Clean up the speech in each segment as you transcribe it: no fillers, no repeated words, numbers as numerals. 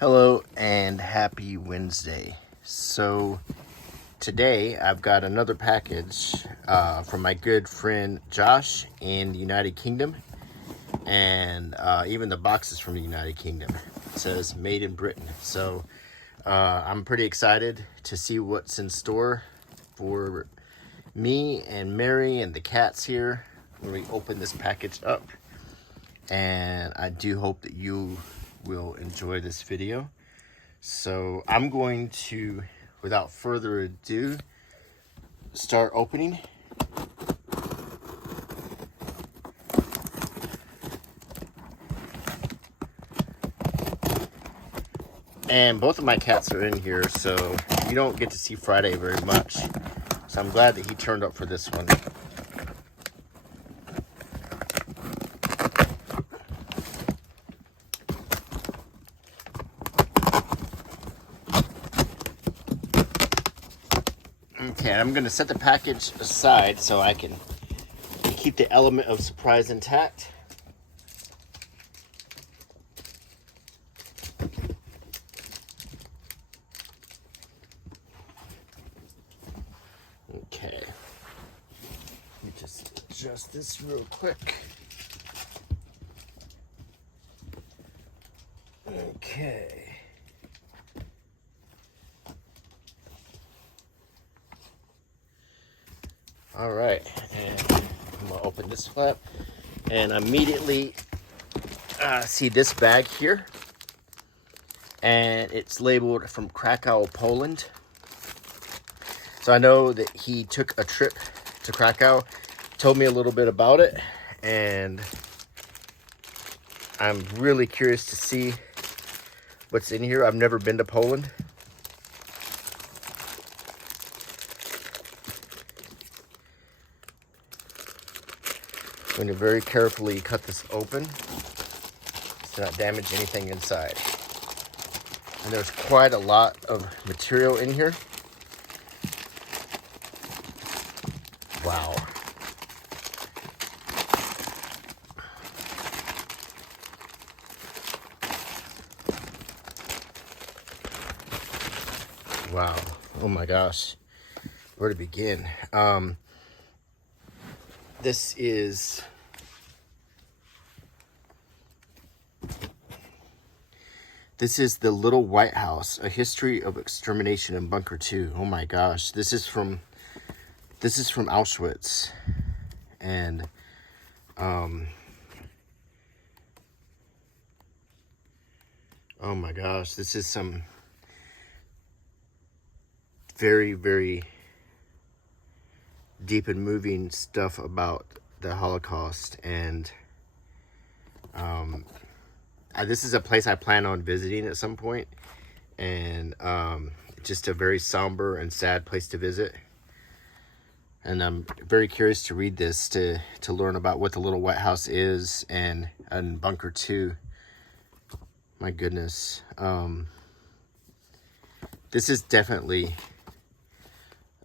Hello and happy Wednesday. So today I've got another package from my good friend Josh in the United Kingdom, and even the box is from the United Kingdom. It says made in Britain. So I'm pretty excited to see what's in store for me and Mary and the cats here when we open this package up. And I do hope that you will enjoy this video. So I'm going to, without further ado, start opening. And both of my cats are in here, so you don't get to see Friday very much. So I'm glad that he turned up for this one. Okay, I'm going to set the package aside so I can keep the element of surprise intact. Okay, let me just adjust this real quick. Okay. All right, and I'm gonna open this flap and immediately see this bag here, and it's labeled from Krakow, Poland. So I know that he took a trip to Krakow, told me a little bit about it, and I'm really curious to see what's in here. I've never been to Poland. I'm going to very carefully cut this open to not damage anything inside. And there's quite a lot of material in here. Wow. Wow. Oh my gosh. Where to begin? This is The Little White House, A History of Extermination in Bunker 2. Oh my gosh. This is from Auschwitz. And oh my gosh, this is some very, very deep and moving stuff about the Holocaust. And this is a place I plan on visiting at some point, and just a very somber and sad place to visit. And I'm very curious to read this to learn about what the Little White House is and Bunker 2. My goodness. This is definitely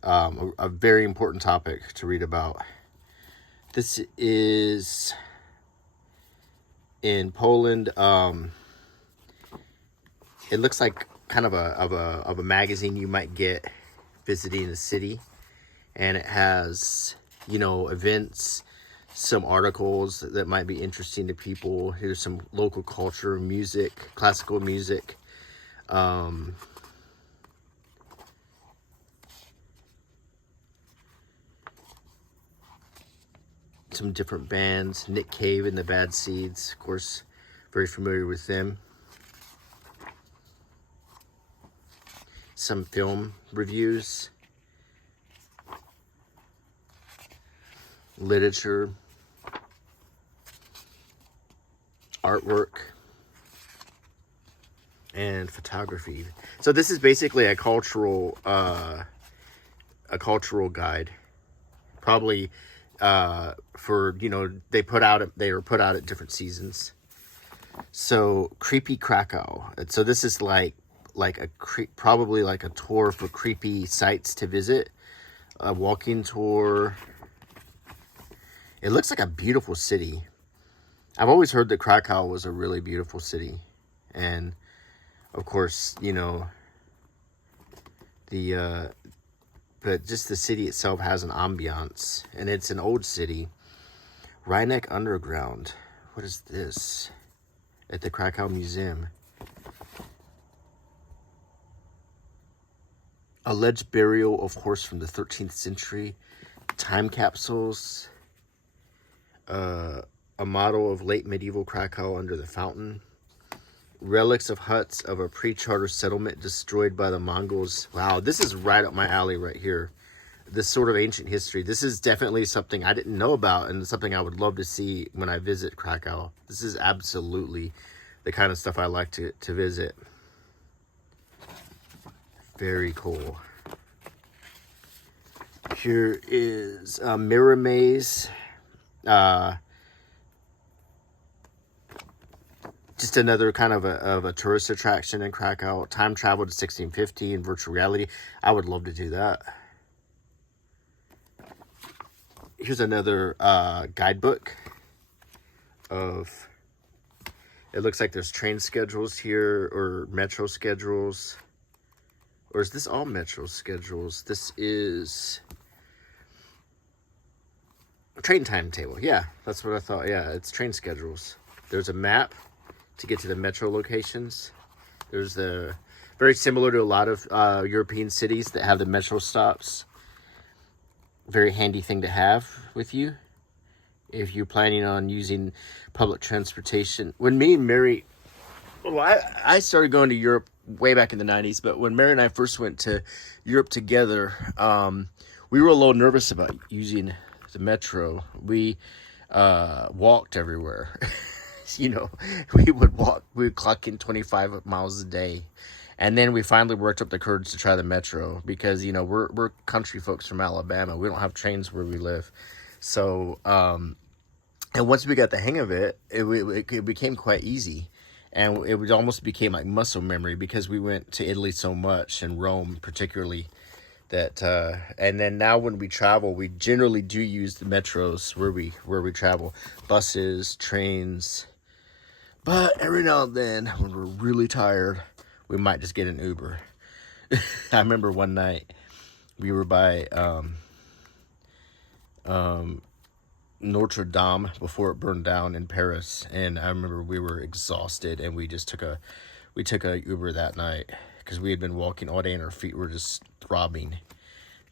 a very important topic to read about. This is in Poland. It looks like kind of a magazine you might get visiting a city, and it has, you know, events, some articles that might be interesting to people. Here's some local culture, music, classical music. Some different bands, Nick Cave and the Bad Seeds, of course, very familiar with them. Some film reviews, literature, artwork, and photography. So this is basically a cultural guide, probably for, you know, they were put out at different seasons. So creepy Krakow. So this is probably like a tour for creepy sites to visit, a walking tour. It looks like a beautiful city. I've always heard that Krakow was a really beautiful city, and Of course, you know, but just the city itself has an ambiance, and it's an old city. Rheineck Underground. What is this? At the Krakow Museum. Alleged burial of horse from the 13th century. Time capsules. A model of late medieval Krakow under the fountain. Relics of huts of a pre-charter settlement destroyed by the Mongols. Wow, this is right up my alley right here. This sort of ancient history. This is definitely something I didn't know about, and something I would love to see when I visit Krakow. This is absolutely the kind of stuff I like to visit. Very cool. Here is a mirror maze. Just another kind of a tourist attraction in Krakow. Time travel to 1650 and virtual reality. I would love to do that. Here's another guidebook of, it looks like there's train schedules here, or metro schedules. Or is this all metro schedules? This is a train timetable. Yeah, that's what I thought. Yeah, it's train schedules. There's a map to get to the metro locations. There's the, very similar to a lot of European cities that have the metro stops. Very handy thing to have with you if you're planning on using public transportation. When me and Mary, well, I started going to Europe way back in the 90s, but when Mary and I first went to Europe together, we were a little nervous about using the metro. We walked everywhere. You know, we would clock in 25 miles a day. And then we finally worked up the courage to try the metro because, you know, we're country folks from Alabama. We don't have trains where we live. So, and once we got the hang of it, it became quite easy. And it almost became like muscle memory because we went to Italy so much, and Rome particularly, that, and then now when we travel, we generally do use the metros where we travel. Buses, trains. But every now and then, when we're really tired, we might just get an Uber. I remember one night we were by Notre Dame before it burned down in Paris, and I remember we were exhausted, and we took a Uber that night because we had been walking all day and our feet were just throbbing.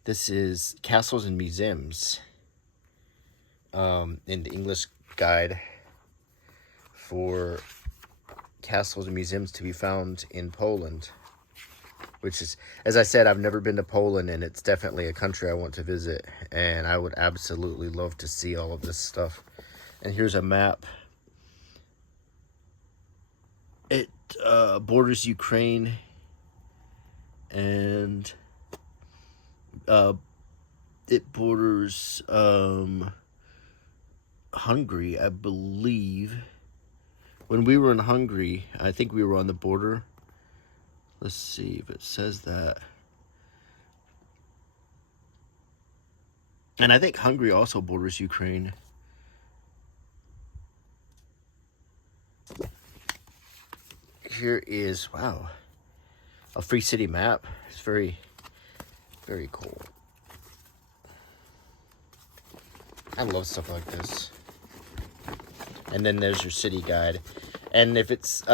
This is Castles and Museums in the English guide for castles and museums to be found in Poland, which is, as I said, I've never been to Poland, and it's definitely a country I want to visit, and I would absolutely love to see all of this stuff. And here's a map. It borders Ukraine and it borders Hungary, I believe. When we were in Hungary, I think we were on the border. Let's see if it says that. And I think Hungary also borders Ukraine. Here is, wow, a free city map. It's very, very cool. I love stuff like this. And then there's your city guide. And if it's,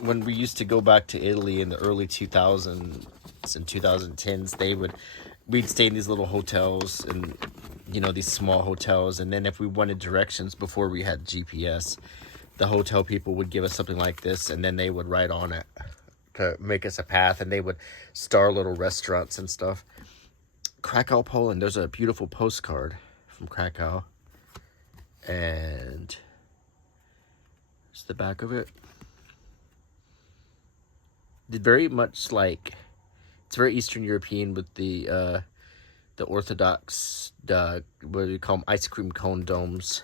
when we used to go back to Italy in the early 2000s and 2010s, we'd stay in these little hotels, and, you know, these small hotels. And then if we wanted directions before we had GPS, the hotel people would give us something like this, and then they would write on it to make us a path, and they would star little restaurants and stuff. Krakow, Poland. There's a beautiful postcard from Krakow. And it's the back of it. Very much like, it's very Eastern European with the Orthodox, what do you call them, ice cream cone domes.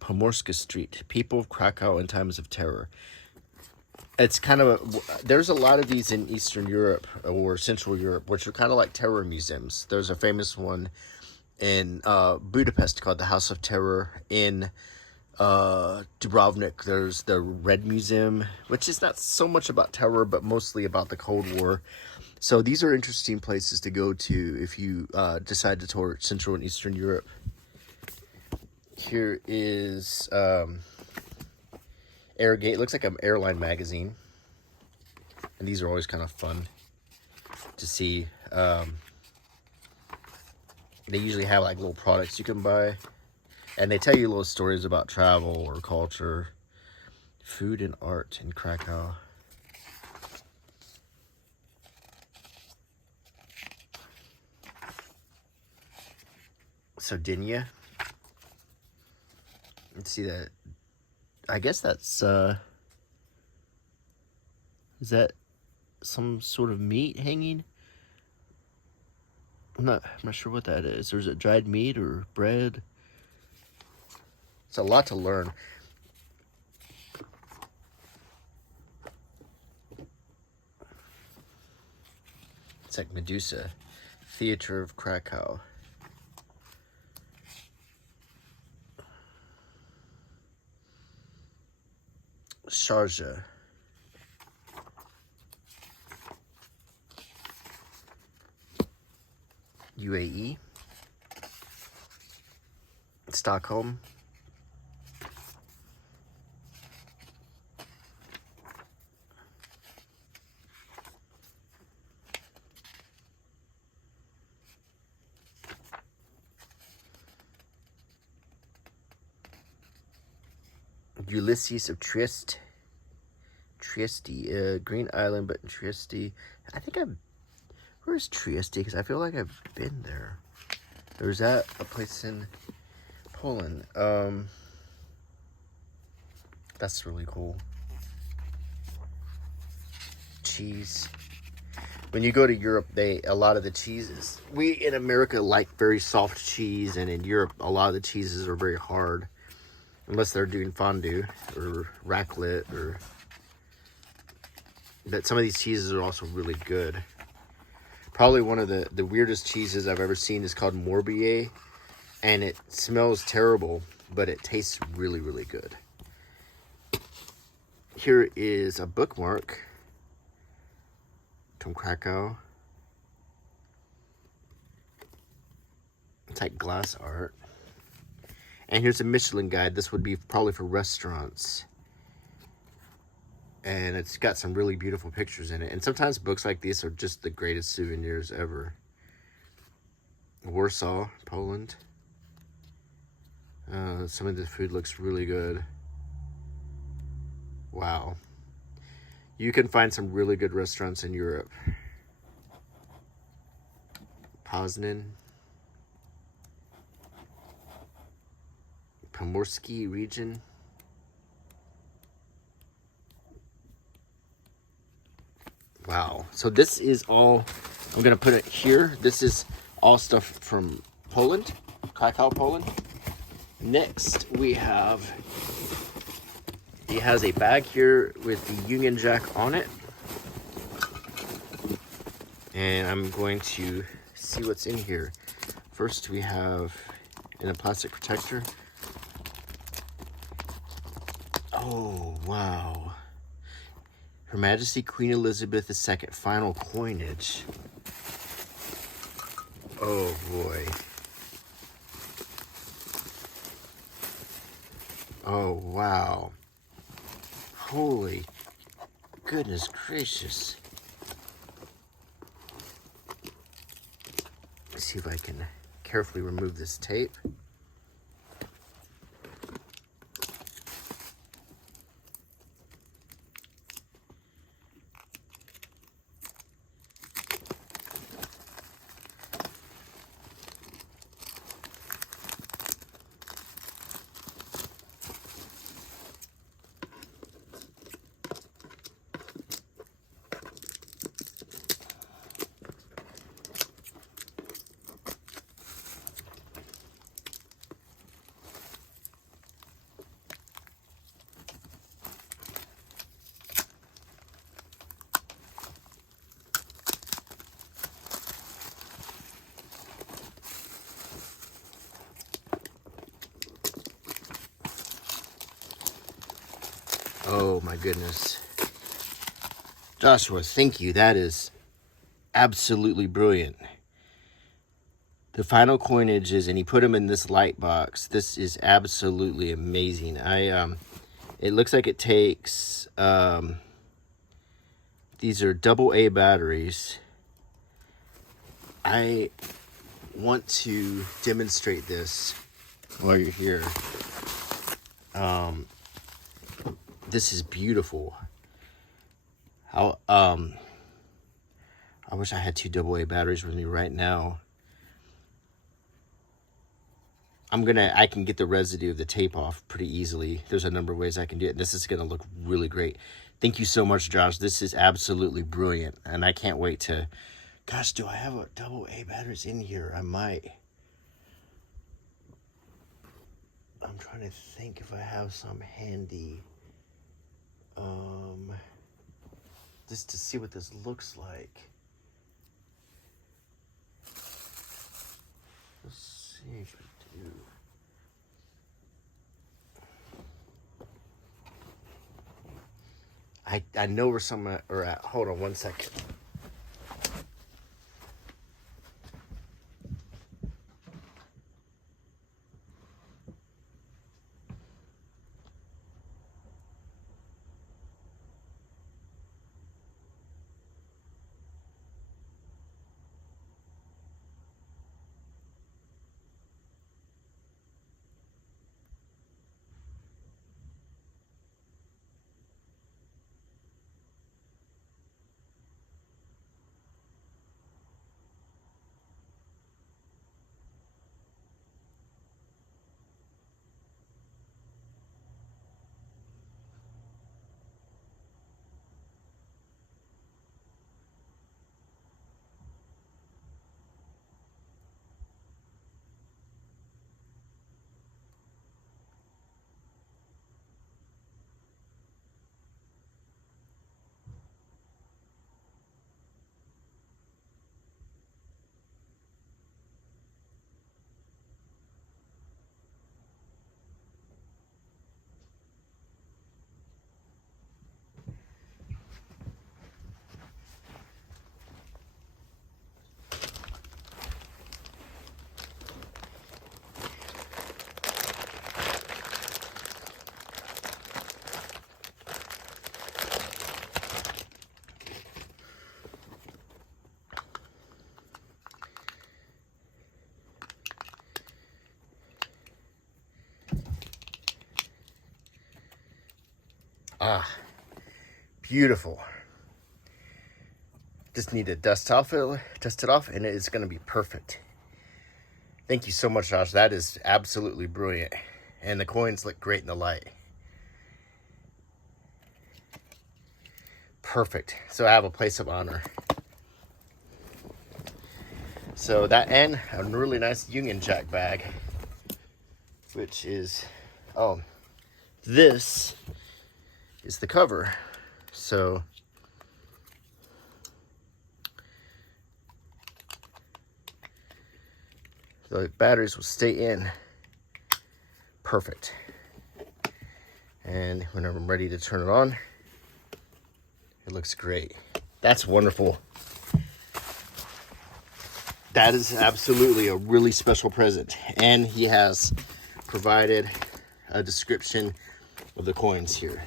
Pomorska Street, people of Krakow in times of terror. It's kind of there's a lot of these in Eastern Europe or Central Europe, which are kind of like terror museums. There's a famous one in Budapest called the House of Terror. In Dubrovnik, there's the Red Museum, which is not so much about terror, but mostly about the Cold War. So these are interesting places to go to if you decide to tour Central and Eastern Europe. Here is Airgate. It looks like an airline magazine. And these are always kind of fun to see. They usually have like little products you can buy. And they tell you little stories about travel or culture. Food and art in Krakow. Sardinia. Let's see that. I guess that's, is that some sort of meat hanging? I'm not sure what that is. Or is it dried meat or bread? It's a lot to learn. It's like Medusa, Theater of Krakow. Sharjah. UAE. Stockholm. Ulysses of Trieste. Green Island, but in Trieste. I think where's Trieste? Because I feel like I've been there. Or is that a place in Poland? That's really cool. Cheese. When you go to Europe, a lot of the cheeses. We in America like very soft cheese, and in Europe, a lot of the cheeses are very hard. Unless they're doing fondue or raclette or... But some of these cheeses are also really good. Probably one of the weirdest cheeses I've ever seen is called Morbier. And it smells terrible, but it tastes really, really good. Here is a bookmark from Krakow. It's like glass art. And here's a Michelin guide. This would be probably for restaurants. And it's got some really beautiful pictures in it. And sometimes books like these are just the greatest souvenirs ever. Warsaw, Poland. Some of the food looks really good. Wow. You can find some really good restaurants in Europe. Poznan. Pomorsky region. Wow. So this is all, I'm going to put it here. This is all stuff from Poland, Krakow, Poland. Next, we have, he has a bag here with the Union Jack on it. And I'm going to see what's in here. First, we have in a plastic protector. Oh, wow. Her Majesty Queen Elizabeth II final coinage. Oh, boy. Oh, wow. Holy goodness gracious. Let's see if I can carefully remove this tape. my goodness. Joshua, thank you. That is absolutely brilliant. The final coinages, and he put them in this light box. This is absolutely amazing. It looks like it takes, these are AA batteries. I want to demonstrate this while you're here. This is beautiful. I wish I had 2 AA batteries with me right now. I can get the residue of the tape off pretty easily. There's a number of ways I can do it. This is gonna look really great. Thank you so much, Josh. This is absolutely brilliant. And I can't wait to, gosh, do I have a AA batteries in here? I might. I'm trying to think if I have some handy. Just to see what this looks like. Let's see if we do. I know where some are at. Hold on one second. Ah, beautiful. Just need to dust it off, and it is going to be perfect. Thank you so much, Josh. That is absolutely brilliant. And the coins look great in the light. Perfect. So I have a place of honor. So that and a really nice Union Jack bag, which is, this is the cover. So the batteries will stay in perfect. And whenever I'm ready to turn it on, it looks great. That's wonderful. That is absolutely a really special present. And he has provided a description of the coins here.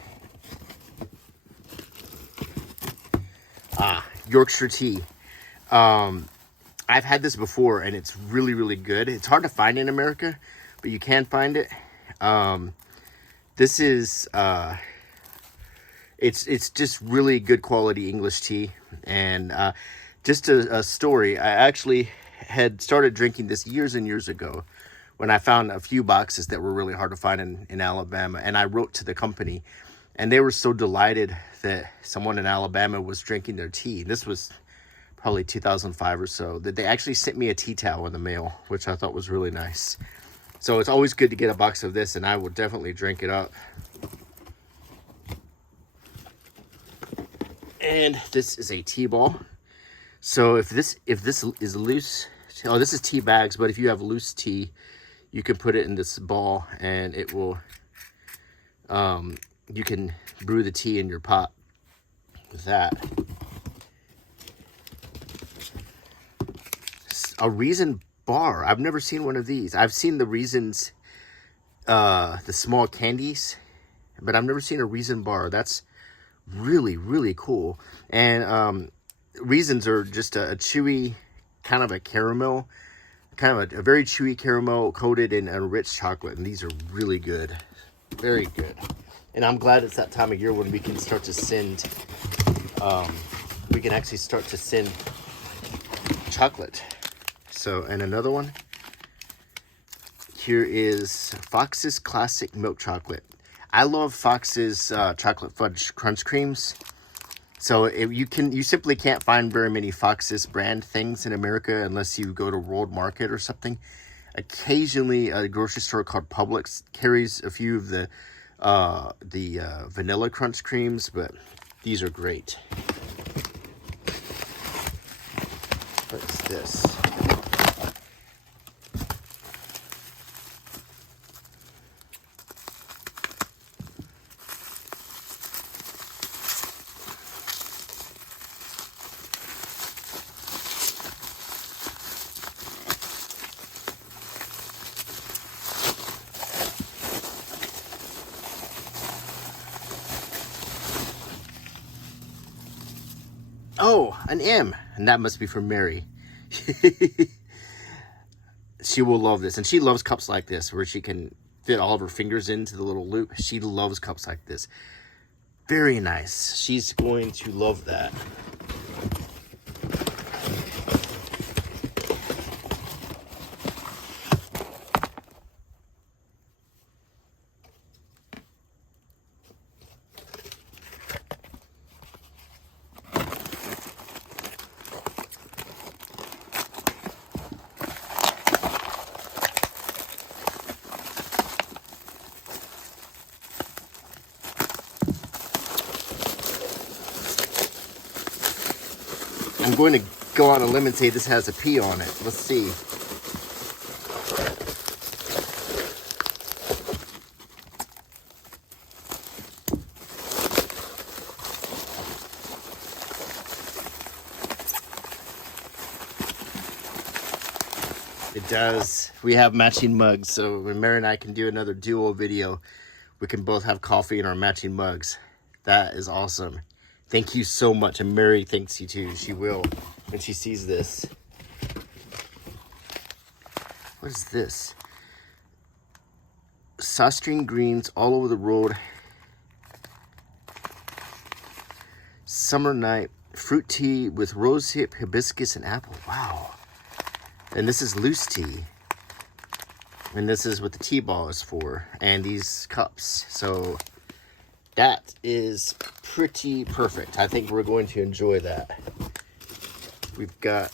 Yorkshire tea. I've had this before and it's really, really good. It's hard to find in America, but you can find it. This is, it's just really good quality English tea. And just a story, I actually had started drinking this years and years ago when I found a few boxes that were really hard to find in Alabama. And I wrote to the company, and they were so delighted that someone in Alabama was drinking their tea. This was probably 2005 or so, that they actually sent me a tea towel in the mail, which I thought was really nice. So it's always good to get a box of this, and I will definitely drink it up. And this is a tea ball. So if this is loose, this is tea bags, but if you have loose tea, you can put it in this ball and it will you can brew the tea in your pot with that. A raisin bar. I've never seen one of these. I've seen the raisins, the small candies, but I've never seen a raisin bar. That's really, really cool. And raisins are just a chewy, kind of a caramel, kind of a very chewy caramel coated in a rich chocolate. And these are really good. Very good. And I'm glad it's that time of year when we can start to send, we can actually start to send chocolate. So, and another one. Here is Fox's Classic Milk Chocolate. I love Fox's chocolate fudge crunch creams. So you simply can't find very many Fox's brand things in America unless you go to World Market or something. Occasionally, a grocery store called Publix carries a few of the vanilla crunch creams, but these are great. What is this? Oh, an M. And that must be from Mary. She will love this. And she loves cups like this, where she can fit all of her fingers into the little loop. She loves cups like this. Very nice. She's going to love that. I'm going to go on a limb and say this has a P on it. Let's see. It does. We have matching mugs, so when Mary and I can do another duo video, we can both have coffee in our matching mugs. That is awesome. Thank you so much, and Mary thanks you too. She will when she sees this. What is this? Sawstring greens all over the road. Summer night fruit tea with rosehip, hibiscus, and apple. Wow. And this is loose tea. And this is what the tea ball is for. And these cups. So that is pretty perfect. I think we're going to enjoy that. We've got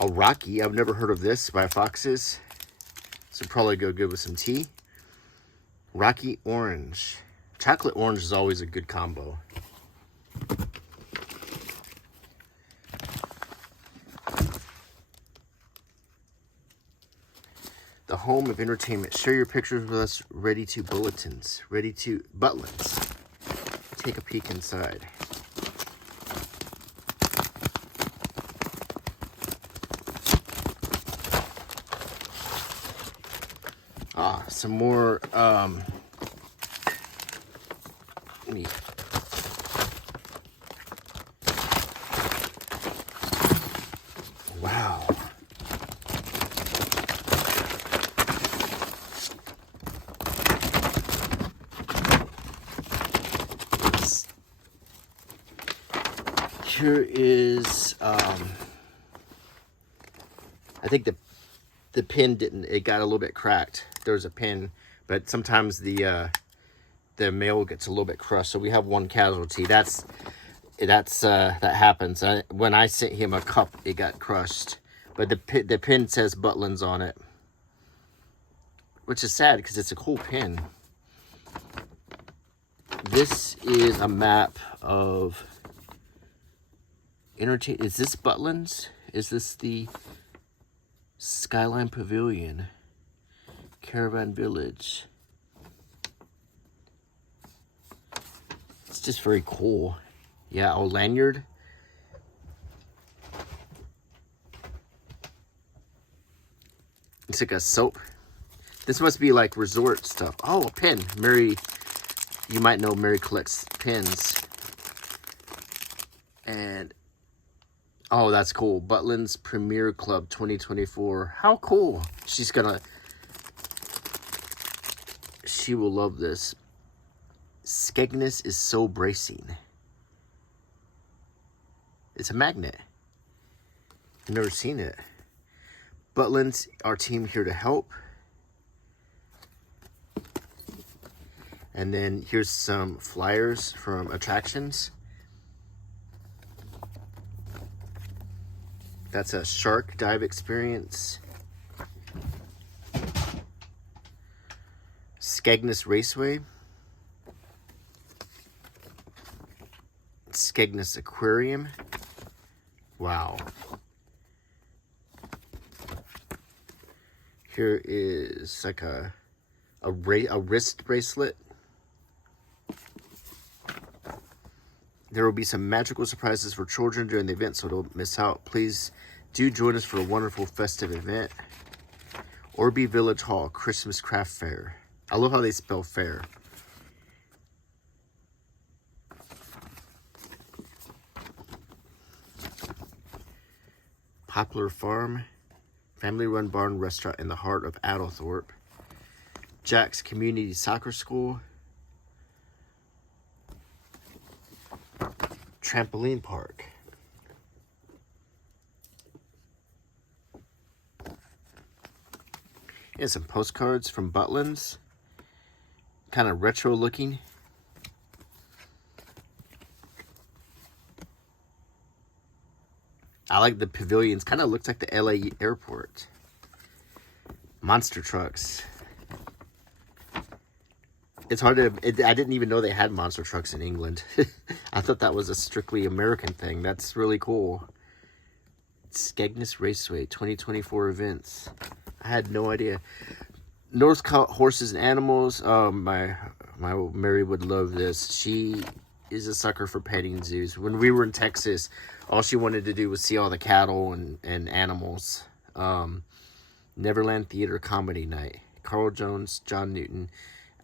a Rocky. I've never heard of this by Fox's. This would probably go good with some tea. Rocky Orange. Chocolate orange is always a good combo. The home of entertainment. Share your pictures with us. Ready to Butlins. Ready to Butlins. Take a peek inside. Ah, some more meat. Wow. Here is I think the pin didn't, it got a little bit cracked. There's a pin, but sometimes the mail gets a little bit crushed. So we have one casualty. That happens. When I sent him a cup, it got crushed. But the pin says Butlins on it, which is sad because it's a cool pin. This is a map of Is this Butlins? Is this the Skyline Pavilion? Caravan Village. just very cool. Yeah, oh, lanyard. It's like a soap. This must be like resort stuff. Oh, a pin. Mary, you might know Mary collects pins. And, oh, that's cool. Butlins Premier Club 2024. How cool. She will love this. Skegness is so bracing. It's a magnet. I've never seen it. Butlins, our team here to help. And then here's some flyers from attractions. That's a shark dive experience. Skegness Raceway. Skegness Aquarium. Wow. Here is like a wrist bracelet. There will be some magical surprises for children during the event, so don't miss out. Please do join us for a wonderful festive event. Orby Village Hall Christmas Craft Fair. I love how they spell fair. Poplar Farm, family-run barn restaurant in the heart of Addlethorpe. Jack's Community Soccer School. Trampoline Park. And some postcards from Butlins. Kind of retro looking. I like the pavilions. Kind of looks like the LA airport. Monster trucks. It's hard to... I didn't even know they had monster trucks in England. I thought that was a strictly American thing. That's really cool. Skegness Raceway 2024 events. I had no idea. Northcott Horses and Animals. My Mary would love this. She is a sucker for petting zoos. When we were in Texas, all she wanted to do was see all the cattle and animals. Neverland Theater Comedy Night. Carl Jones, John Newton,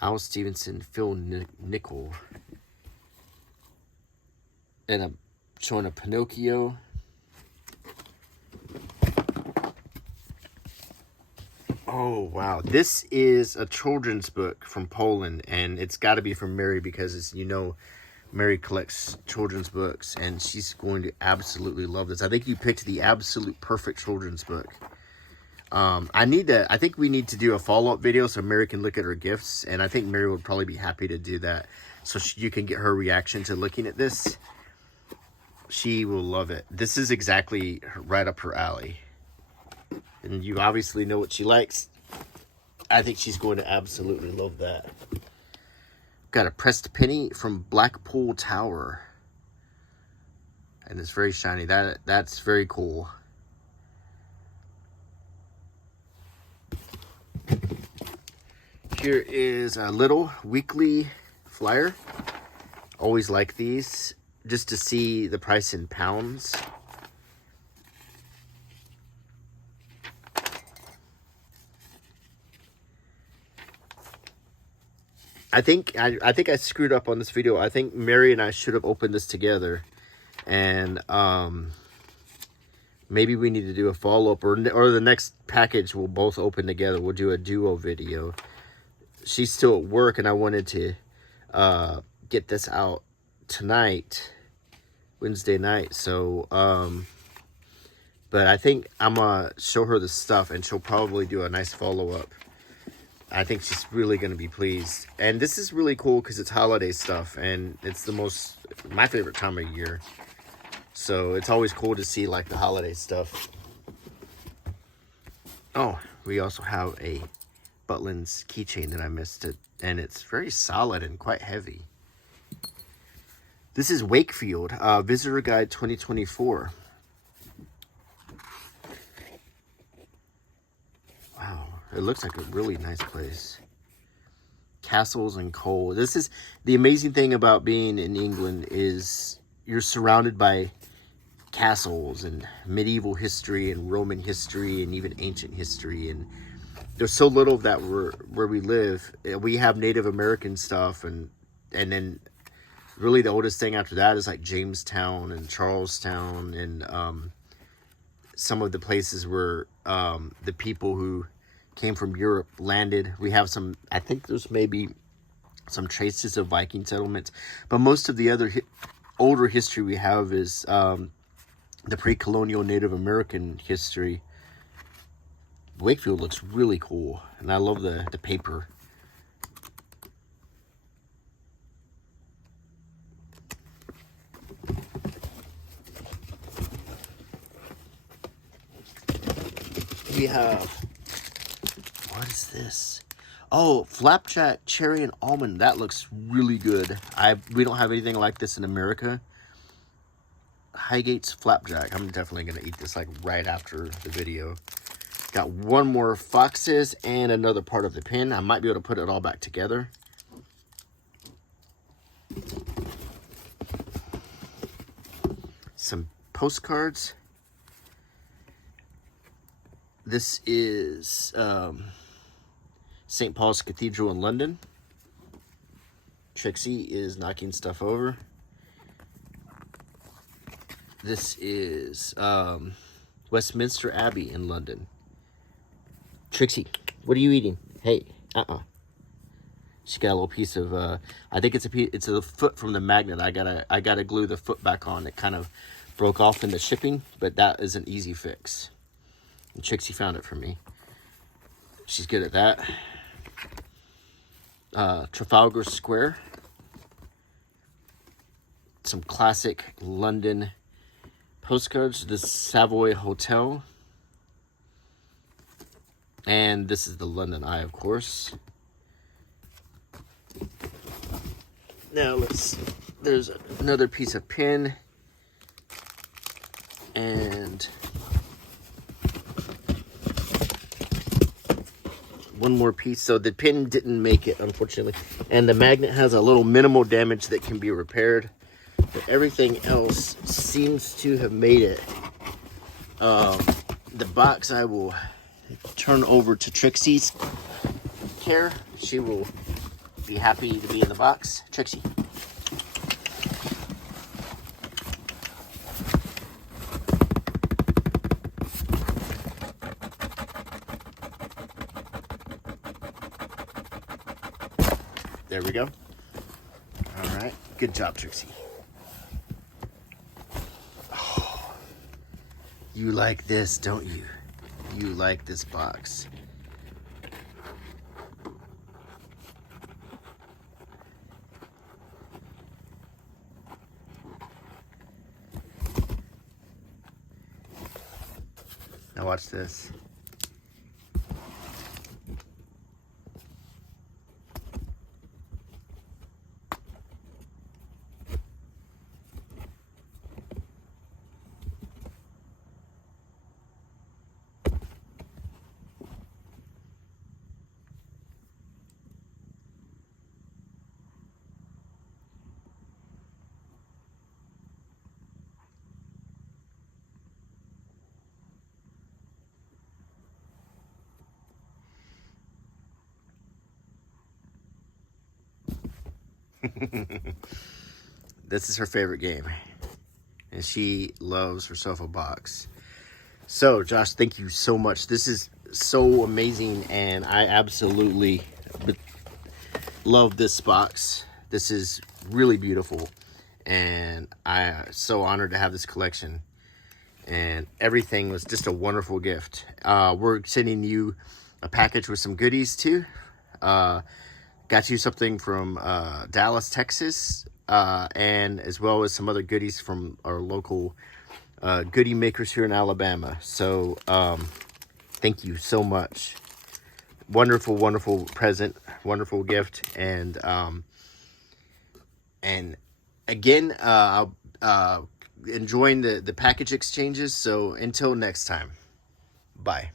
Al Stevenson, Phil Nickel. And I'm showing a Pinocchio. Oh, wow. This is a children's book from Poland, and it's got to be from Mary because, it's, you know, Mary collects children's books, and she's going to absolutely love this. I think you picked the absolute perfect children's book. I think we need to do a follow-up video so Mary can look at her gifts, and I think Mary would probably be happy to do that so you can get her reaction to looking at this. She will love it. This is exactly right up her alley. And you obviously know what she likes. I think she's going to absolutely love that. Got a pressed penny from Blackpool Tower. And it's very shiny. That's very cool. Here is a little weekly flyer. Always like these. Just to see the price in pounds. I think I screwed up on this video. I think Mary and I should have opened this together, and maybe we need to do a follow-up, or the next package we'll both open together. We'll do a duo video. She's still at work, and I wanted to get this out tonight, Wednesday night. So, but I think I'm gonna show her the stuff, and she'll probably do a nice follow-up. I think she's really going to be pleased. And this is really cool because it's holiday stuff. And it's my favorite time of year. So it's always cool to see like the holiday stuff. Oh, we also have a Butlins keychain that I missed it. And it's very solid and quite heavy. This is Wakefield, Visitor Guide 2024. Wow. It looks like a really nice place. castles and coal. This is the amazing thing about being in England, is you're surrounded by castles and medieval history and Roman history and even ancient history, and there's so little of that where we live. We have Native American stuff, and then really the oldest thing after that is like Jamestown and Charlestown, and some of the places where the people who came from Europe landed. We have some, I think there's maybe some traces of Viking settlements, but most of the other older history we have is the pre-colonial Native American history. Wakefield looks really cool, and I love the paper. We have, what is this? Oh, flapjack, cherry, and almond. That looks really good. We don't have anything like this in America. Highgate's flapjack. I'm definitely gonna eat this like right after the video. Got one more foxes and another part of the pin. I might be able to put it all back together. Some postcards. This is St. Paul's Cathedral in London. Trixie is knocking stuff over. This is Westminster Abbey in London. Trixie, what are you eating? Hey, She got a little piece of, I think it's a foot from the magnet. I gotta glue the foot back on. It kind of broke off in the shipping, but that is an easy fix. And Trixie found it for me. She's good at that. Trafalgar Square. Some classic London postcards. The Savoy Hotel. And this is the London Eye, of course. Now there's another piece of pin. And one more piece. So the pin didn't make it, unfortunately. And the magnet has a little minimal damage that can be repaired. But everything else seems to have made it. The box I will turn over to Trixie's care. She will be happy to be in the box. Trixie. There we go. All right. Good job, Trixie. Oh, you like this, don't you? You like this box. Now watch this. This is her favorite game, and she loves herself a box. So Josh, thank you so much. This is so amazing, and I absolutely love this box. This is really beautiful, and I'm so honored to have this collection, and everything was just a wonderful gift. We're sending you a package with some goodies too. Got you something from Dallas, Texas, and as well as some other goodies from our local goodie makers here in Alabama. So thank you so much. Wonderful, wonderful present, wonderful gift, and again, enjoying the package exchanges. So until next time, bye.